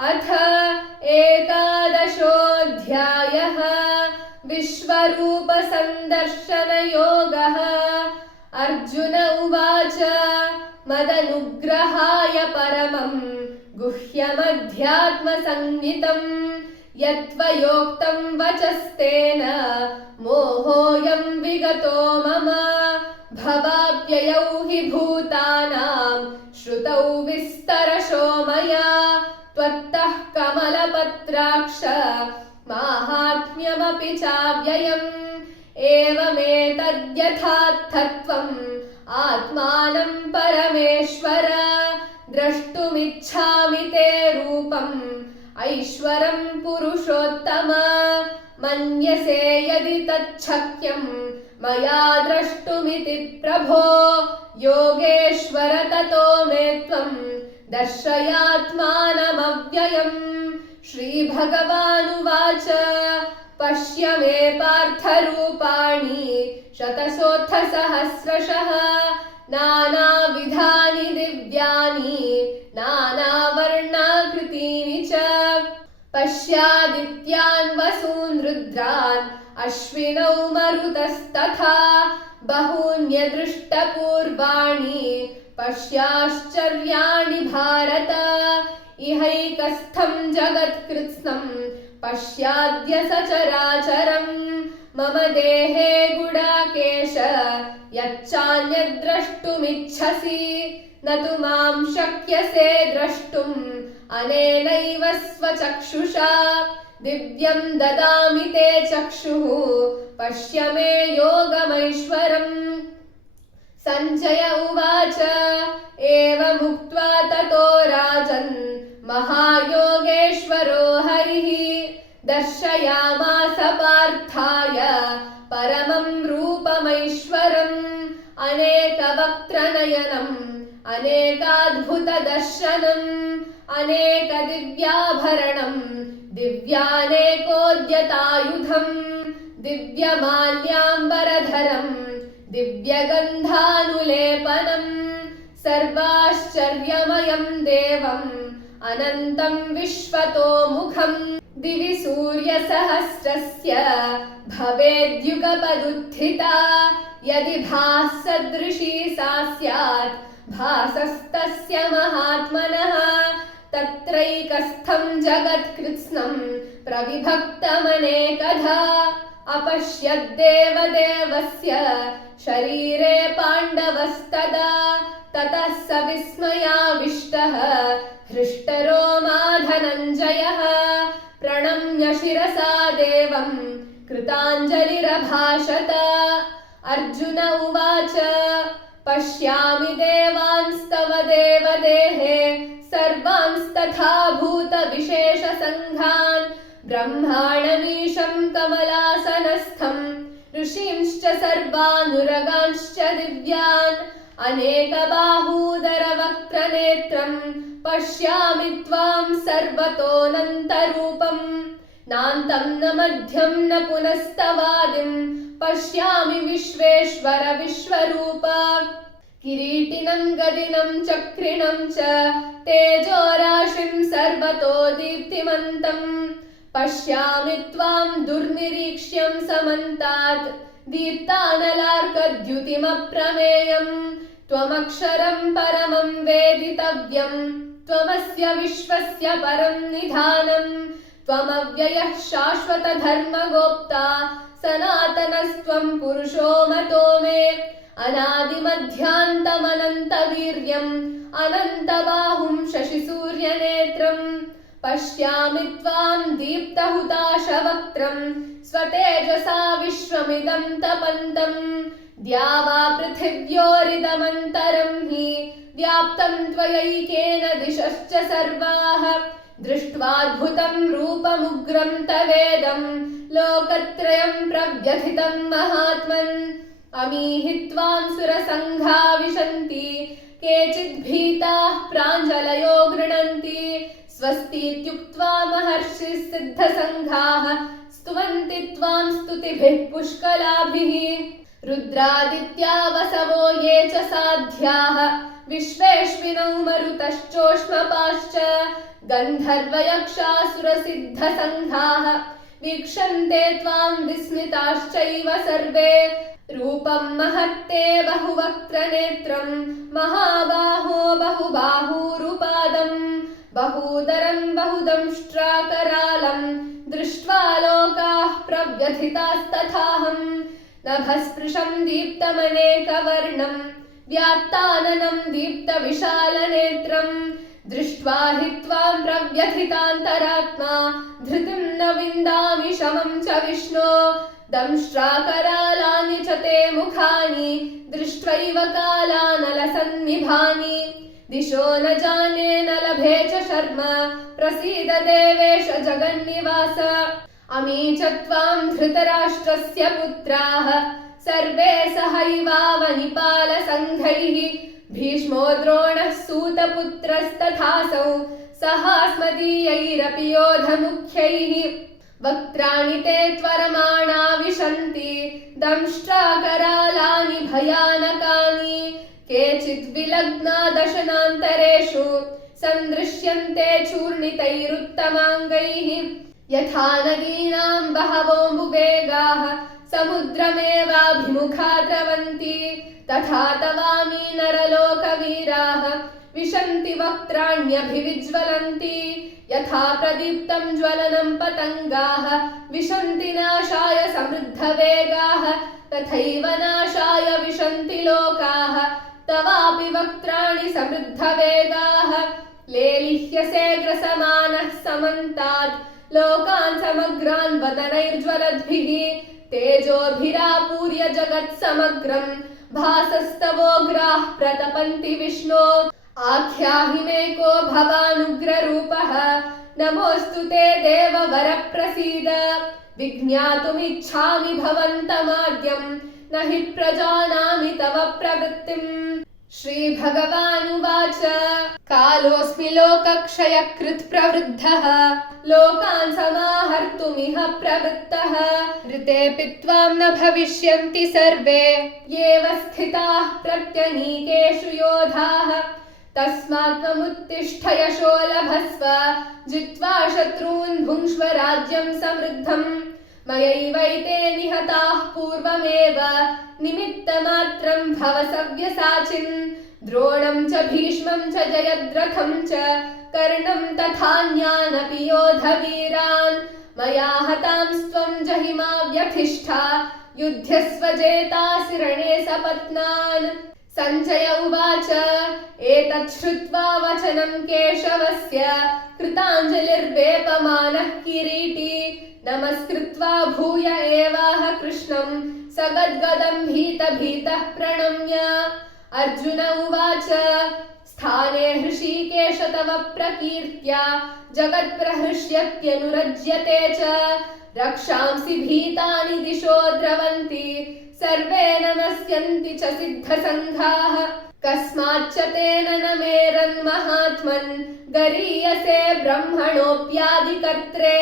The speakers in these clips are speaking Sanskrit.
अथ एकादशोऽध्यायः विश्वरूपसन्दर्शनयोगः। अर्जुन उवाच मदनुग्रहाय परमं गुह्यमध्यात्मसंज्ञितं यत्त्वयोक्तं वचस्तेन मोहोऽयं विगतो मम। भवाप्ययौ हि भूतानां श्रुतौ विस्तरशो मया त्वत्तः कमलपत्राक्ष माहात्म्यमपि चाव्ययम्। एवमेतद्यथार्थत्वम् आत्मानं परमेश्वर द्रष्टुमिच्छामि ते रूपम् ऐश्वरं पुरुषोत्तम। मन्यसे यदि तच्छक्यं मया द्रष्टुमिति प्रभो योगेश्वर ततो मे त्वं दर्शयात्मानमव्ययम्। श्रीभगवानुवाच पश्य मे पार्थरूपाणि शतशोऽथसहस्रशः नानाविधानि दिव्यानि नानावर्णाकृतीनि च। पश्यादित्यान् वसून् रुद्रान् अश्विनौ मरुतस्तथा बहून्यदृष्टपूर्वाणि पश्याश्चर्याणि भारत। इहैकस्थं जगत्कृत्स्नं पश्याद्य सचराचरम् मम देहे गुडाकेश यच्चान्यद्द्रष्टुमिच्छसि न तु मां शक्यसे द्रष्टुम् अनेनैव स्वचक्षुषा। दिव्यं ददामि ते चक्षुः पश्य मे योगमैश्वरम्। सञ्जय उवाच एवमुक्त्वा ततो राजन् महायोगेश्वरो हरिः दर्शयामास पार्थाय परमं रूपमैश्वरम्। अनेकवक्त्रनयनम् अनेकाद्भुतदर्शनम् अनेकदिव्याभरणम् दिव्यानेकोद्यतायुधम् दिव्यमाल्याम्बरधरम् दिव्यगन्धानुलेपनम् सर्वाश्चर्यमयं देवम् अनन्तं विश्वतोमुखम्। दिवि सूर्यसहस्रस्य भवेद्युगपदुत्थिता यदि भाससदृशी सा स्यात् भासस्तस्य महात्मनः। तत्रैकस्थं जगत्कृत्स्नं प्रविभक्तमनेकधा अपश्यद्देवदेवस्य शरीरे पाण्डवस्तदा। ततः स विस्मयाविष्टः हृष्टरोमा धनञ्जयः प्रणम्य शिरसा देवं कृताञ्जलिरभाषत। अर्जुन उवाच पश्यामि देवांस्तव देवदेहे सर्वांस्तथा भूतविशेषसङ्घान् ब्रह्माणमीशं कमलासनस्थं ऋषींश्च सर्वानुरगांश्च दिव्यान् अनेकबाहूदरवक्त्रनेत्रं पश्यामि त्वां सर्वतोऽनन्तरूपम्। नान्तं न मध्यं न पुनस्तवादिं पश्यामि विश्वेश्वर विश्वरूप। किरीटिनं गदिनं चक्रिणं च तेजोराशिं सर्वतो दीप्तिमन्तम् पश्यामि त्वां दुर्निरीक्ष्यं समन्तात् दीप्तानलार्कद्युतिमप्रमेयम्। त्वमक्षरं परमं वेदितव्यं त्वमस्य विश्वस्य परं निधानम्। त्वमव्ययः शाश्वतधर्मगोप्ता सनातनस्त्वं पुरुषो मतो मे। अनादिमध्यान्तमनन्तवीर्यम् अनन्तबाहुं शशिसूर्यनेत्रम् पश्यामि त्वां दीप्तहुताशवक्त्रम् स्वतेजसा विश्वमिदं तपन्तम्। द्यावा पृथिव्योरिदमन्तरं हि व्याप्तं त्वयैकेन दिशश्च सर्वाः। दृष्ट्वाद्भुतं रूपमुग्रं तवेदं लोकत्रयं प्रव्यथितं महात्मन्। अमीहि त्वां सुरसङ्घा विशन्ति केचिद्भीताः प्राञ्जलयो गृह्णन्ति। स्वस्तीत्युक्त्वा महर्षिः सिद्धसङ्घाः स्तुवन्ति त्वां स्तुतिभिः पुष्कलाभिः। रुद्रादित्या वसवो ये च साध्याः विश्वेश्विनौ मरुतश्चोष्मपाश्च गन्धर्वयक्षासुरसिद्धसङ्घाः वीक्षन्ते त्वां विस्मिताश्चैव सर्वे रूपं महत्ते बहुवक्त्रनेत्रं महाबाहो बहुबाहूरुपादं बहूदरं बहुदंष्ट्राकरालं दृष्ट्वा लोकाः प्रव्यथितास्तथाहं नभस्पृशं दीप्तमनेकवर्णं व्यात्ताननं दीप्तविशालनेत्रं दृष्ट्वा हि त्वां प्रव्यथितान्तरात्मा धृतिं न विन्दामि शमं च विष्णो दंष्ट्राकरालानि च ते मुखानि दृष्ट्वैव कालानलसन्निभानि दिशो न जाने न लभे च शर्म प्रसीद देवेश जगन्निवास अमी च त्वां धृतराष्ट्रस्य पुत्राः सर्वे सहैवावनिपालसङ्घैः भीष्मो द्रोणः सूतपुत्रस्तथासौ सहास्मदीयैरपि योधमुख्यैः वक्त्राणि ते त्वरमाणा विशन्ति दंष्ट्राकरालानि भयानकानि केचिद् विलग्ना दशनान्तरेषु सन्दृश्यन्ते चूर्णितैरुत्तमाङ्गैः यथा नदीनां बहवोऽम्बुवेगाः समुद्रमेवाभिमुखा द्रवन्ति तथा तवामी नरलोकवीराः विशन्ति वक्त्राण्यभिविज्वलन्ति यथा प्रदीप्तं ज्वलनं पतङ्गाः विशन्ति नाशाय समृद्धवेगाः तथैव नाशाय विशन्ति लोकाः तवापि वक्त्राणि समृद्धवेगाः लेलिह्यसे ग्रसमानः समन्तात् लोकान् समग्रान् वदनैर्ज्वलद्भिः तेजोभिरापूर्य जगत्समग्रं भासस्तवोग्राः प्रतपन्ति विष्णो आख्याहि मे को भवानुग्ररूपः नमोऽस्तु ते देववर प्रसीद विज्ञातुमिच्छामि भवन्तमाद्यं न हि प्रजानामि तव प्रवृत्तिम् श्रीभगवानुवाच कालोऽस्मि लोकक्षयकृत् प्रवृद्धः लोकान् समाहर्तुमिह प्रवृत्तः ऋतेऽपि त्वां न भविष्यन्ति सर्वे येव स्थिताः प्रत्यनीकेषु योधाः तस्मात् त्वमुत्तिष्ठ यशो लभस्व जित्वा शत्रून् भुङ्क्ष्व राज्यं समृद्धम् मयैवैते निहताः पूर्वमेव निमित्तमात्रं भव सव्यसाचिन् द्रोणं च भीष्मं च जयद्रथं च कर्णं तथान्यानपि योधवीरान् मया हतांस्त्वं जहिमा व्यथिष्ठा युध्यस्व जेतासि रणे सपत्नान् सञ्जय उवाच एतत् श्रुत्वा वचनं केशवस्य कृताञ्जलिर्वेपमानः किरीटी नमस्कृत्वा भूय एवाह कृष्णं सगद्गदं भीतः प्रणम्य अर्जुन उवाच स्थाने हृषीकेश तव प्रकीर्त्या जगत्प्रहृष्यत्यनुरज्यते च रक्षांसि भीतानि दिशो द्रवन्ति सर्वे नमस्यन्ति च सिद्धसङ्घाः कस्माच्च तेन न मेरन्महात्मन् गरीयसे ब्रह्मणोऽप्यादिकर्त्रे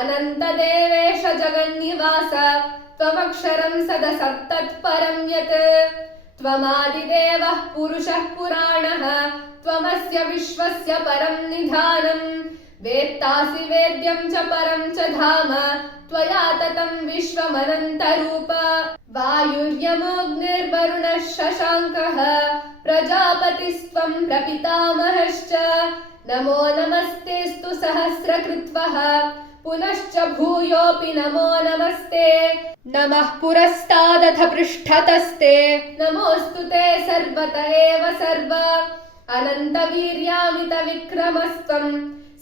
अनन्तदेवेश जगन्निवास त्वमक्षरं सदसत्तत्परं यत् त्वमादिदेवः पुरुषः पुराणः त्वमस्य विश्वस्य परं निधानम् वेत्तासि वेद्यं च परं च धाम त्वया ततं विश्वमनन्तरूप वायुर्यमोऽग्निर्वरुणः शशाङ्कः प्रजापतिस्त्वं प्रपितामहश्च नमो नमस्तेऽस्तु सहस्रकृत्वः पुनश्च भूयोऽपि नमो नमस्ते नमः पुरस्तादथ पृष्ठतस्ते नमोऽस्तु ते सर्वत एव सर्व अनन्तवीर्यामितविक्रमस्त्वं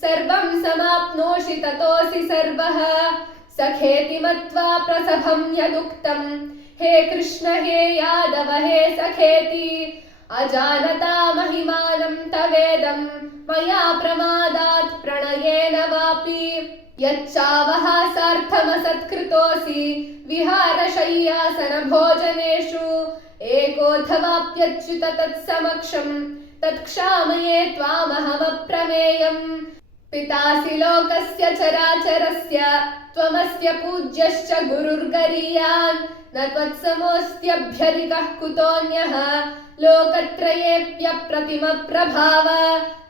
सर्वं समाप्नोषि ततोऽसि सर्वः सखेति मत्वा प्रसभं यदुक्तं हे कृष्ण हे यादव हे सखेति अजानता महिमानं तवेदं मया प्रमादात् प्रणयेन वापि यच्चावहासार्थमसत्कृतोऽसि विहारशय्यासनभोजनेषु एकोऽथवाप्यच्युत तत्समक्षं तत्क्षामये त्वामहमप्रमेयम् पितासि लोकस्य चराचरस्य त्वमस्य पूज्यश्च गुरुर्गरीयान् न त्वत्समोऽस्त्यभ्यधिकः कुतोऽन्यः लोकत्रयेऽप्यप्रतिमप्रभाव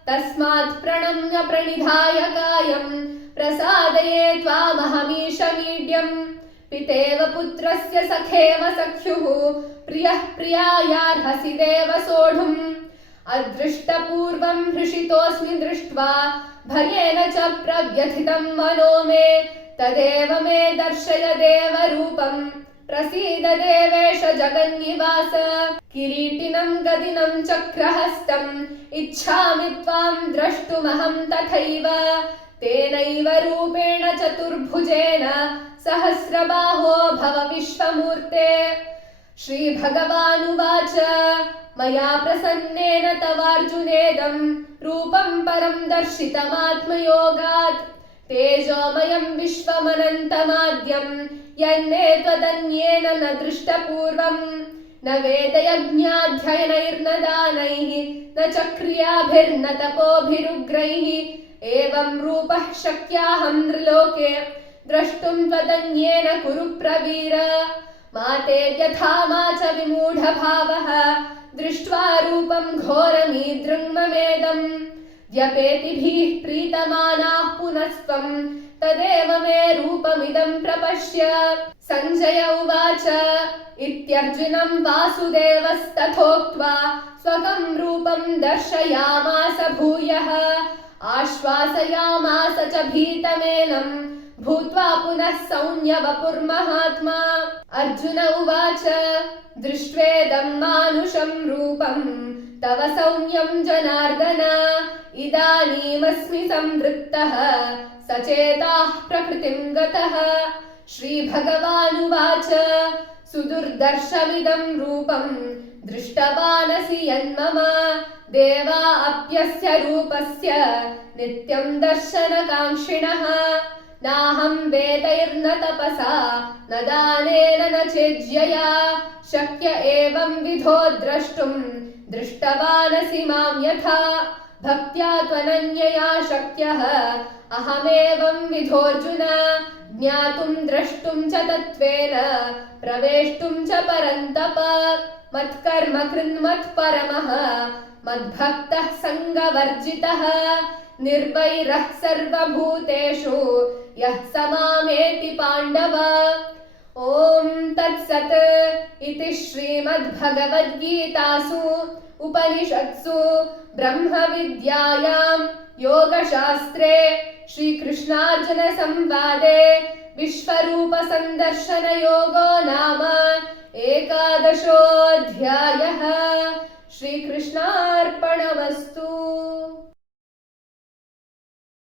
तस्मात् प्रणम्य प्रणिधाय कायम् प्रसादये त्वामहमीशमीड्यम् पितेव पुत्रस्य सखेव सख्युः प्रियः प्रियायार्हसि देव सोढुम् अदृष्टपूर्वम् हृषितोऽस्मि दृष्ट्वा भयेन च प्रव्यथितं मनो मे तदेव मे दर्शय देवरूपम् प्रसीद देवेश जगन्निवास किरीटिनं गदिनं चक्रहस्तम् इच्छामि त्वां द्रष्टुमहं तथैव तेनैव रूपेण चतुर्भुजेन सहस्रबाहो भव विश्वमूर्ते। श्रीभगवानुवाच मया प्रसन्नेन तवार्जुनेदं रूपं परं दर्शितमात्मयोगात् तेजोमयं विश्वमनन्तमाद्यं यन्मे त्वदन्येन न दृष्टपूर्वम् न वेदयज्ञाध्ययनैर्न दानैः न च क्रियाभिर्न तपोभिरुग्रैः एवं रूपः शक्याहं नृलोके द्रष्टुं त्वदन्येन कुरु प्रवीर मा ते व्यथा मा च विमूढभावः दृष्ट्वा रूपं घोरमीदृङ्ममेदम् व्यपेतिभिः प्रीतमानाः पुनस्त्वं तदेव मे रूपमिदं प्रपश्य। सञ्जय उवाच इत्यर्जुनं वासुदेवस्तथोक्त्वा स्वकं रूपं दर्शयामास भूयः आश्वासयामास च भीतमेनं भूत्वा पुनः सौम्यवपुर्महात्मा। अर्जुन उवाच दृष्ट्वेदं मानुषं रूपं तव सौम्यं जनार्दन इदानीमस्मि संवृत्तः सचेताः प्रकृतिं गतः। श्रीभगवानुवाच सुदुर्दर्शमिदं रूपं दृष्टवानसि यन्मम देवा अप्यस्य रूपस्य नित्यं दर्शनकाङ्क्षिणः नाहं वेदैर्न तपसा न दानेन न चेज्यया शक्य एवं विधो द्रष्टुं दृष्टवानसि मां यथा भक्त्या त्वनन्यया शक्यः अहमेवं विधोऽर्जुन ज्ञातुं द्रष्टुं च तत्त्वेन प्रवेष्टुं च परन्तप मत्कर्म कृन्मत्परमः मद्भक्तः सङ्गवर्जितः निर्वैरः सर्वभूतेषु यः स मामेति पाण्डव। ॐ तत्सत् इति श्रीमद्भगवद्गीतासु उपनिषत्सु ब्रह्मविद्यायां योगशास्त्रे श्रीकृष्णार्जुनसंवादे विश्वरूपसन्दर्शनयोगो नाम 11 अध्यायः। श्रीकृष्णार्पणमस्तु।